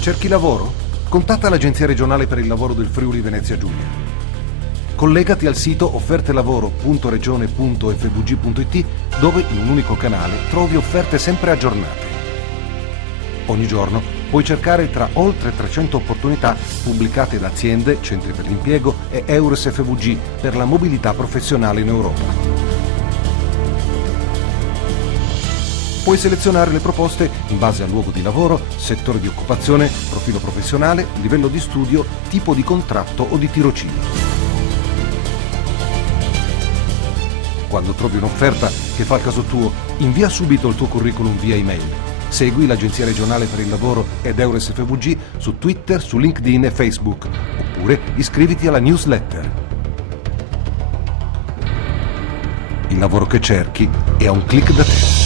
Cerchi lavoro? Contatta l'Agenzia regionale per il lavoro del Friuli Venezia Giulia. Collegati al sito offertelavoro.regione.fvg.it dove in un unico canale trovi offerte sempre aggiornate. Ogni giorno puoi cercare tra oltre 300 opportunità pubblicate da aziende, centri per l'impiego e Eures FVG per la mobilità professionale in Europa. Puoi selezionare le proposte in base al luogo di lavoro, settore di occupazione, profilo professionale, livello di studio, tipo di contratto o di tirocinio. Quando trovi un'offerta che fa il caso tuo, invia subito il tuo curriculum via email. Segui l'Agenzia regionale per il lavoro ed Eures FVG su Twitter, su LinkedIn e Facebook, oppure iscriviti alla newsletter. Il lavoro che cerchi è a un click da te.